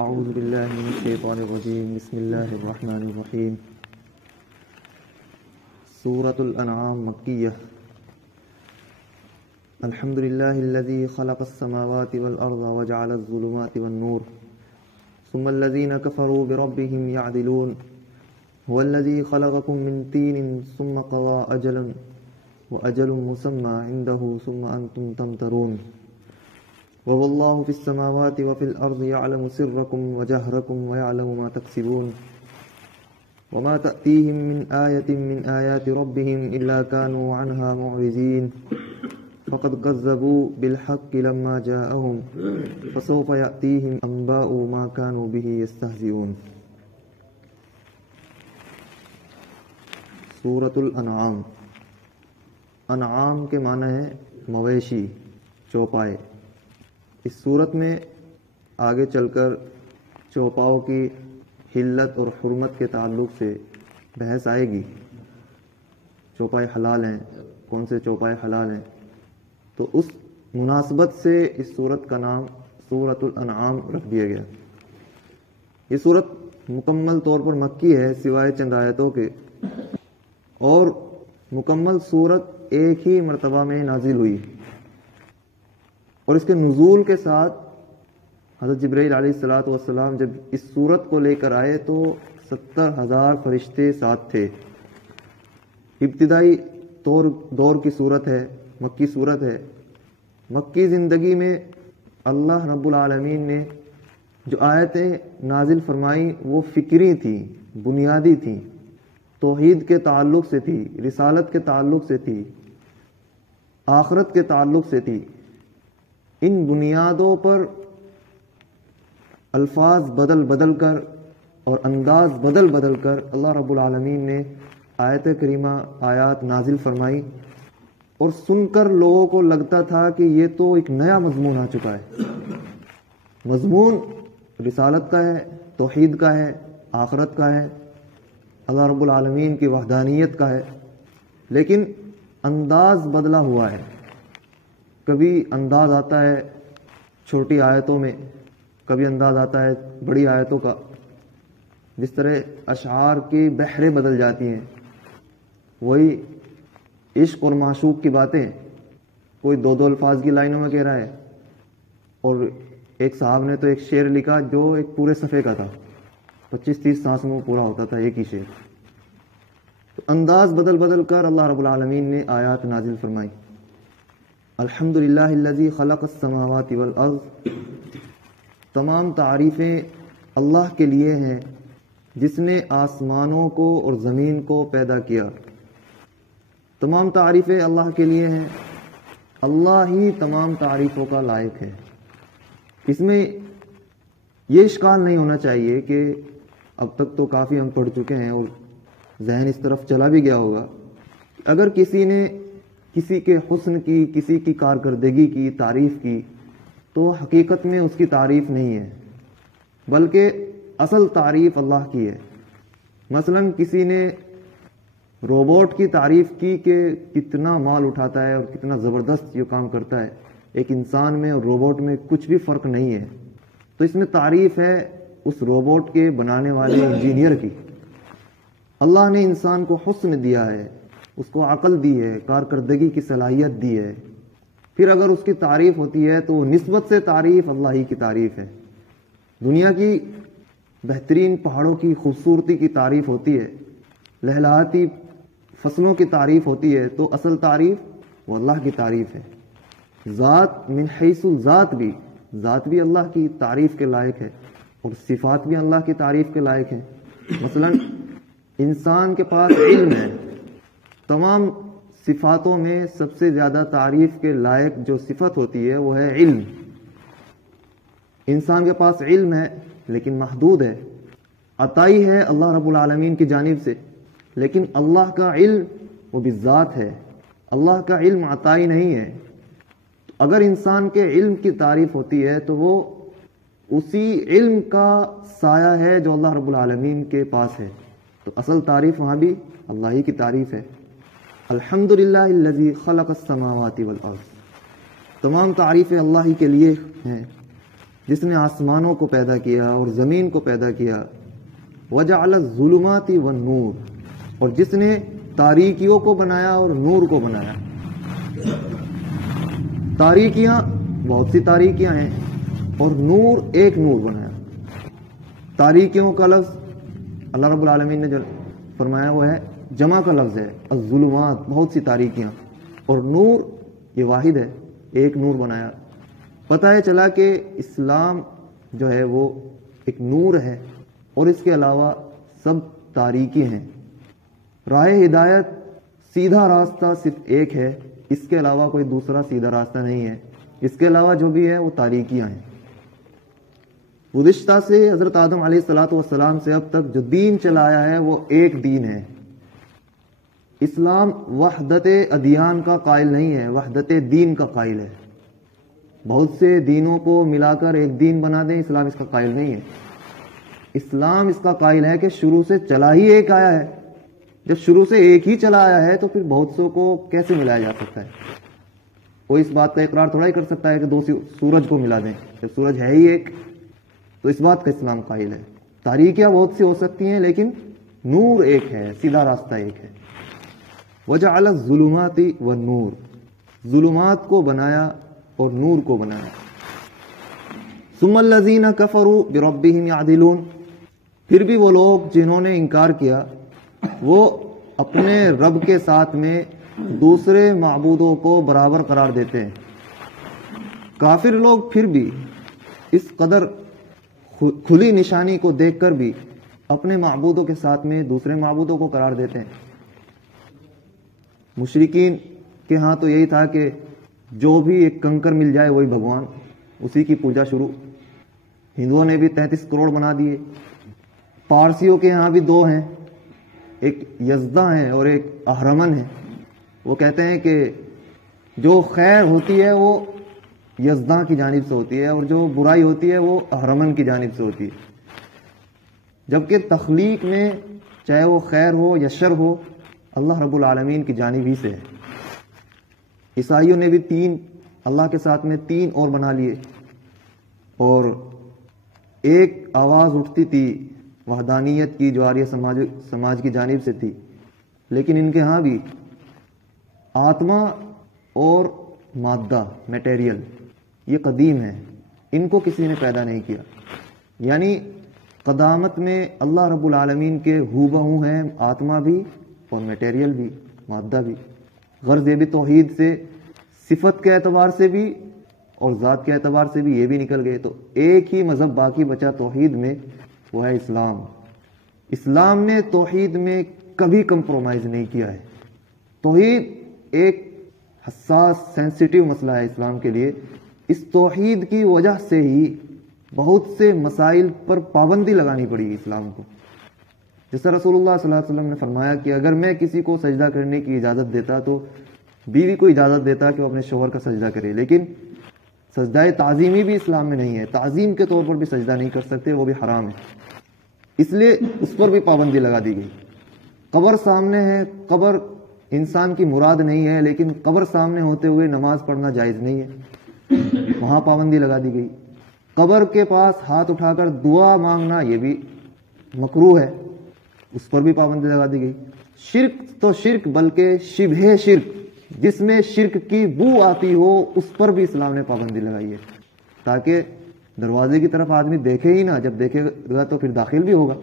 اعوذ باللہ من الشیطان الرجیم بسم اللہ الرحمن الرحیم سورۃ الانعام مکیہ الحمد للہ الذی خلق السماوات والارض وجعل الظلمات والنور ثم الذین کفروا بربهم یعدلون هو الذی خلقکم من طین ثم قضى اجلا واجل مسمى عنده ثم انتم تمترون وهو الله في السماوات وفي الأرض يعلم سركم وجهركم ويعلم ما تكسبون وما تأتيهم من آية من آيات ربهم إلا كانوا عنها معرضين فقد كذبوا بالحق لما جاءهم فسوف يأتيهم أنباء ما كانوا به يستهزئون. سورۃ الانعام. انعام کے معنی ہے مویشی، چوپائے. اس صورت میں آگے چل کر چوپاؤں کی حلت اور حرمت کے تعلق سے بحث آئے گی. چوپائے حلال ہیں، کون سے چوپائے حلال ہیں، تو اس مناسبت سے اس صورت کا نام سورۃ الانعام رکھ دیا گیا. یہ صورت مکمل طور پر مکی ہے سوائے چند آیتوں کے، اور مکمل صورت ایک ہی مرتبہ میں نازل ہوئی، اور اس کے نزول کے ساتھ حضرت جبرائیل علیہ الصلاۃ والسلام جب اس صورت کو لے کر آئے تو 70,000 فرشتے ساتھ تھے. ابتدائی دور کی صورت ہے، مکی صورت ہے. مکی زندگی میں اللہ رب العالمین نے جو آیتیں نازل فرمائیں وہ فکری تھیں، بنیادی تھیں، توحید کے تعلق سے تھی، رسالت کے تعلق سے تھی، آخرت کے تعلق سے تھی. ان بنیادوں پر الفاظ بدل کر اور انداز بدل کر اللہ رب العالمین نے آیت کریمہ آیات نازل فرمائی، اور سن کر لوگوں کو لگتا تھا کہ یہ تو ایک نیا مضمون آ چکا ہے. مضمون رسالت کا ہے، توحید کا ہے، آخرت کا ہے، اللہ رب العالمین کی وحدانیت کا ہے، لیکن انداز بدلا ہوا ہے. کبھی انداز آتا ہے چھوٹی آیتوں میں، کبھی انداز آتا ہے بڑی آیتوں کا. جس طرح اشعار کی بحریں بدل جاتی ہیں، وہی عشق اور معشوق کی باتیں کوئی دو الفاظ کی لائنوں میں کہہ رہا ہے، اور ایک صاحب نے تو ایک شعر لکھا جو ایک پورے صفحے کا تھا، 25-30 سانس میں وہ پورا ہوتا تھا ایک ہی شعر. تو انداز بدل کر اللہ رب العالمین نے آیات نازل فرمائی. الحمد للہ الذی خلق السماوات والارض. تمام تعریفیں اللہ کے لیے ہیں جس نے آسمانوں کو اور زمین کو پیدا کیا. تمام تعریفیں اللہ کے لیے ہیں، اللہ ہی تمام تعریفوں کا لائق ہے. اس میں یہ اشکال نہیں ہونا چاہیے کہ اب تک تو کافی ہم پڑھ چکے ہیں اور ذہن اس طرف چلا بھی گیا ہوگا، اگر کسی نے کسی کے حسن کی، کسی کی کارکردگی کی تعریف کی تو حقیقت میں اس کی تعریف نہیں ہے، بلکہ اصل تعریف اللہ کی ہے. مثلا کسی نے روبوٹ کی تعریف کی کہ کتنا مال اٹھاتا ہے اور کتنا زبردست یہ کام کرتا ہے. ایک انسان میں اور روبوٹ میں کچھ بھی فرق نہیں ہے، تو اس میں تعریف ہے اس روبوٹ کے بنانے والے انجینئر کی. اللہ نے انسان کو حسن دیا ہے، اس کو عقل دی ہے، کارکردگی کی صلاحیت دی ہے. پھر اگر اس کی تعریف ہوتی ہے تو نسبت سے تعریف اللہ ہی کی تعریف ہے. دنیا کی بہترین پہاڑوں کی خوبصورتی کی تعریف ہوتی ہے، لہلہاتی فصلوں کی تعریف ہوتی ہے، تو اصل تعریف وہ اللہ کی تعریف ہے. ذات من حیث ذات بھی اللہ کی تعریف کے لائق ہے، اور صفات بھی اللہ کی تعریف کے لائق ہیں. مثلا انسان کے پاس علم ہے. تمام صفاتوں میں سب سے زیادہ تعریف کے لائق جو صفت ہوتی ہے وہ ہے علم. انسان کے پاس علم ہے لیکن محدود ہے، عطائی ہے اللہ رب العالمین کی جانب سے، لیکن اللہ کا علم وہ بالذات ہے، اللہ کا علم عطائی نہیں ہے. اگر انسان کے علم کی تعریف ہوتی ہے تو وہ اسی علم کا سایہ ہے جو اللہ رب العالمین کے پاس ہے، تو اصل تعریف وہاں بھی اللہ ہی کی تعریف ہے. الحمد للہ الذی خلق السماوات والارض. تمام تعریفیں اللہ ہی کے لیے ہیں جس نے آسمانوں کو پیدا کیا اور زمین کو پیدا کیا، وجعل الظلمات والنور، اور جس نے تاریکیوں کو بنایا اور نور کو بنایا۔ تاریکیاں بہت سی تاریکیاں ہیں اور نور ایک نور بنایا۔ تاریکیوں کا لفظ اللہ رب العالمین نے جو فرمایا وہ ہے جمع کا لفظ ہے، الظلمات بہت سی تاریکیاں، اور نور یہ واحد ہے، ایک نور بنایا۔ پتہ ہے چلا کہ اسلام جو ہے وہ ایک نور ہے اور اس کے علاوہ سب تاریکی ہیں۔ راہ ہدایت سیدھا راستہ صرف ایک ہے، اس کے علاوہ کوئی دوسرا سیدھا راستہ نہیں ہے، اس کے علاوہ جو بھی ہے وہ تاریکیاں ہیں۔ گزشتہ سے حضرت آدم علیہ الصلوۃ والسلام سے اب تک جو دین چلایا ہے وہ ایک دین ہے۔ اسلام وحدت ادیان کا قائل نہیں ہے، وحدت دین کا قائل ہے۔ بہت سے دینوں کو ملا کر ایک دین بنا دیں، اسلام اس کا قائل نہیں ہے۔ اسلام اس کا قائل ہے کہ شروع سے چلا ہی ایک آیا ہے۔ جب شروع سے ایک ہی چلا آیا ہے تو پھر بہت سو کو کیسے ملایا جا سکتا ہے؟ کوئی اس بات کا اقرار تھوڑا ہی کر سکتا ہے کہ دو سورج کو ملا دیں، جب سورج ہے ہی ایک، تو اس بات کا اسلام قائل ہے۔ تاریکیاں بہت سی ہو سکتی ہیں لیکن نور ایک ہے، سیدھا راستہ ایک ہے۔ وجعل الظلمات والنور، ظلمات کو بنایا اور نور کو بنایا۔ ثم الذین کفروا بربہم یعدلون، پھر بھی وہ لوگ جنہوں نے انکار کیا وہ اپنے رب کے ساتھ میں دوسرے معبودوں کو برابر قرار دیتے ہیں۔ کافر لوگ پھر بھی اس قدر کھلی نشانی کو دیکھ کر بھی اپنے معبودوں کے ساتھ میں دوسرے معبودوں کو قرار دیتے ہیں۔ مشرکین کے ہاں تو یہی تھا کہ جو بھی ایک کنکر مل جائے وہی بھگوان، اسی کی پوجا شروع۔ ہندوؤں نے بھی 33 کروڑ بنا دیے۔ پارسیوں کے ہاں بھی دو ہیں، ایک یزدہ ہیں اور ایک اہرمن ہے۔ وہ کہتے ہیں کہ جو خیر ہوتی ہے وہ یزداں کی جانب سے ہوتی ہے اور جو برائی ہوتی ہے وہ اہرمن کی جانب سے ہوتی ہے، جبکہ تخلیق میں چاہے وہ خیر ہو یا شر ہو اللہ رب العالمین کی جانب ہی سے ہے۔ عیسائیوں نے بھی 3 اللہ کے ساتھ میں 3 اور بنا لیے، اور ایک آواز اٹھتی تھی وحدانیت کی جو آریہ سماج کی جانب سے تھی، لیکن ان کے ہاں بھی آتما اور مادہ میٹیریل یہ قدیم ہے، ان کو کسی نے پیدا نہیں کیا۔ یعنی قدامت میں اللہ رب العالمین کے ہو بہو ہیں، آتما بھی اور میٹیریل بھی، مادہ بھی۔ غرض یہ بھی توحید سے صفت کے اعتبار سے بھی اور ذات کے اعتبار سے بھی یہ بھی نکل گئے، تو ایک ہی مذہب باقی بچا توحید میں، وہ ہے اسلام۔ اسلام نے توحید میں کبھی کمپرومائز نہیں کیا ہے۔ توحید ایک حساس سینسیٹیو مسئلہ ہے اسلام کے لیے۔ اس توحید کی وجہ سے ہی بہت سے مسائل پر پابندی لگانی پڑی اسلام کو۔ جیسا رسول اللہ صلی اللہ علیہ وسلم نے فرمایا کہ اگر میں کسی کو سجدہ کرنے کی اجازت دیتا تو بیوی کو اجازت دیتا کہ وہ اپنے شوہر کا سجدہ کرے، لیکن سجدہ تعظیمی بھی اسلام میں نہیں ہے، تعظیم کے طور پر بھی سجدہ نہیں کر سکتے، وہ بھی حرام ہے، اس لیے اس پر بھی پابندی لگا دی گئی۔ قبر سامنے ہے، قبر انسان کی مراد نہیں ہے، لیکن قبر سامنے ہوتے ہوئے نماز پڑھنا جائز نہیں ہے، وہاں پابندی لگا دی گئی۔ قبر کے پاس ہاتھ اٹھا کر دعا مانگنا یہ بھی مکروہ ہے، اس پر بھی پابندی لگا دی گئی۔ شرک تو شرک بلکہ شبہ شرک، جس میں شرک کی بو آتی ہو، اس پر بھی اسلام نے پابندی لگائی ہے، تاکہ دروازے کی طرف آدمی دیکھے ہی نہ، جب دیکھے گا تو پھر داخل بھی ہوگا۔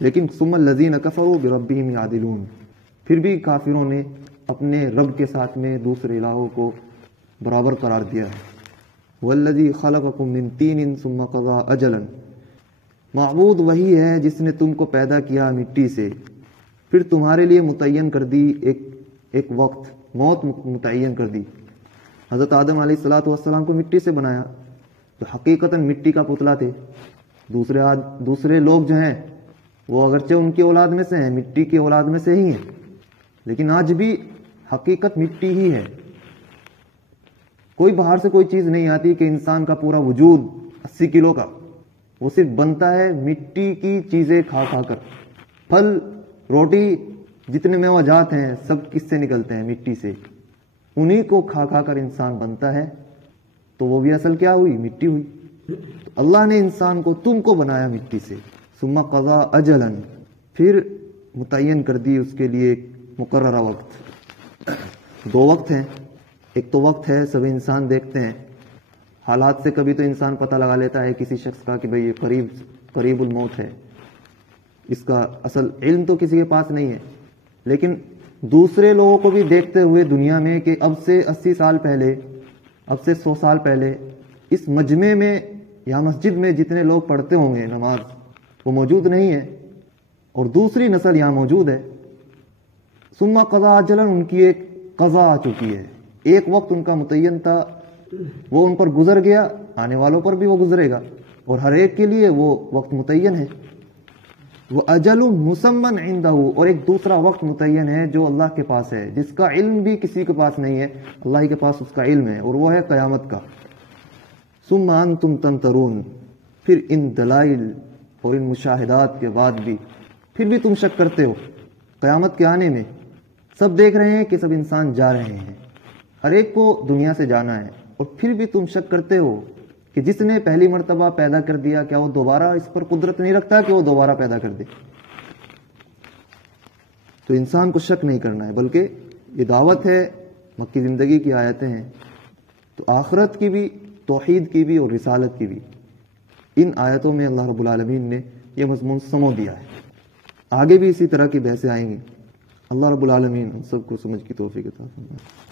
لیکن ثم الذین کفروا بربہم یعدلون، پھر بھی کافروں نے اپنے رب کے ساتھ میں دوسرے الہوں کو برابر قرار دیا ہے۔ والذی خلقکم من طین ثم قضی اجلا، معبود وہی ہے جس نے تم کو پیدا کیا مٹی سے، پھر تمہارے لیے متعین کر دی ایک وقت، موت متعین کر دی۔ حضرت آدم علیہ الصلوۃ والسلام کو مٹی سے بنایا، تو حقیقتاً مٹی کا پتلا تھے۔ دوسرے لوگ جو ہیں وہ اگرچہ ان کی اولاد میں سے ہیں، مٹی کی اولاد میں سے ہی ہیں، لیکن آج بھی حقیقت مٹی ہی ہے۔ کوئی باہر سے کوئی چیز نہیں آتی کہ انسان کا پورا وجود 80 کلو کا، وہ صرف بنتا ہے مٹی کی چیزیں کھا کھا کر۔ پھل، روٹی، جتنے میوہ جات ہیں سب کس سے نکلتے ہیں؟ مٹی سے، انہی کو کھا کھا کر انسان بنتا ہے۔ تو وہ بھی اصل کیا ہوئی؟ مٹی ہوئی. تو اللہ نے انسان کو تم کو بنایا مٹی سے. ثم قضا اجلا، پھر متعین کر دی اس کے لیے ایک مقررہ وقت. دو وقت ہیں. ایک تو وقت ہے سب انسان دیکھتے ہیں، حالات سے کبھی تو انسان پتہ لگا لیتا ہے کسی شخص کا کہ بھئی یہ قریب الموت ہے. اس کا اصل علم تو کسی کے پاس نہیں ہے، لیکن دوسرے لوگوں کو بھی دیکھتے ہوئے دنیا میں کہ اب سے 80 سال پہلے، اب سے 100 سال پہلے اس مجمع میں یا مسجد میں جتنے لوگ پڑھتے ہوں گے نماز، وہ موجود نہیں ہے، اور دوسری نسل یہاں موجود ہے. ثم قضا اجلا، ان کی ایک قضا آ چکی ہے، ایک وقت ان کا متعین تھا، وہ ان پر گزر گیا، آنے والوں پر بھی وہ گزرے گا، اور ہر ایک کے لیے وہ وقت متعین ہے. وہ اجل مسمن عندہ، اور ایک دوسرا وقت متعین ہے جو اللہ کے پاس ہے، جس کا علم بھی کسی کے پاس نہیں ہے، اللہ کے پاس اس کا علم ہے، اور وہ ہے قیامت کا. ثم انتم تمترون، پھر ان دلائل اور ان مشاہدات کے بعد بھی پھر بھی تم شک کرتے ہو قیامت کے آنے میں. سب دیکھ رہے ہیں کہ سب انسان جا رہے ہیں، ہر ایک کو دنیا سے جانا ہے، اور پھر بھی تم شک کرتے ہو کہ جس نے پہلی مرتبہ پیدا کر دیا کیا وہ دوبارہ اس پر قدرت نہیں رکھتا کہ وہ دوبارہ پیدا کر دے. تو انسان کو شک نہیں کرنا ہے، بلکہ یہ دعوت ہے، مکی زندگی کی آیتیں ہیں، تو آخرت کی بھی، توحید کی بھی اور رسالت کی بھی. ان آیتوں میں اللہ رب العالمین نے یہ مضمون سمو دیا ہے. آگے بھی اسی طرح کی بحثیں آئیں گی. اللہ رب العالمین ہم سب کو سمجھ کی توفیق عطا فرمائے.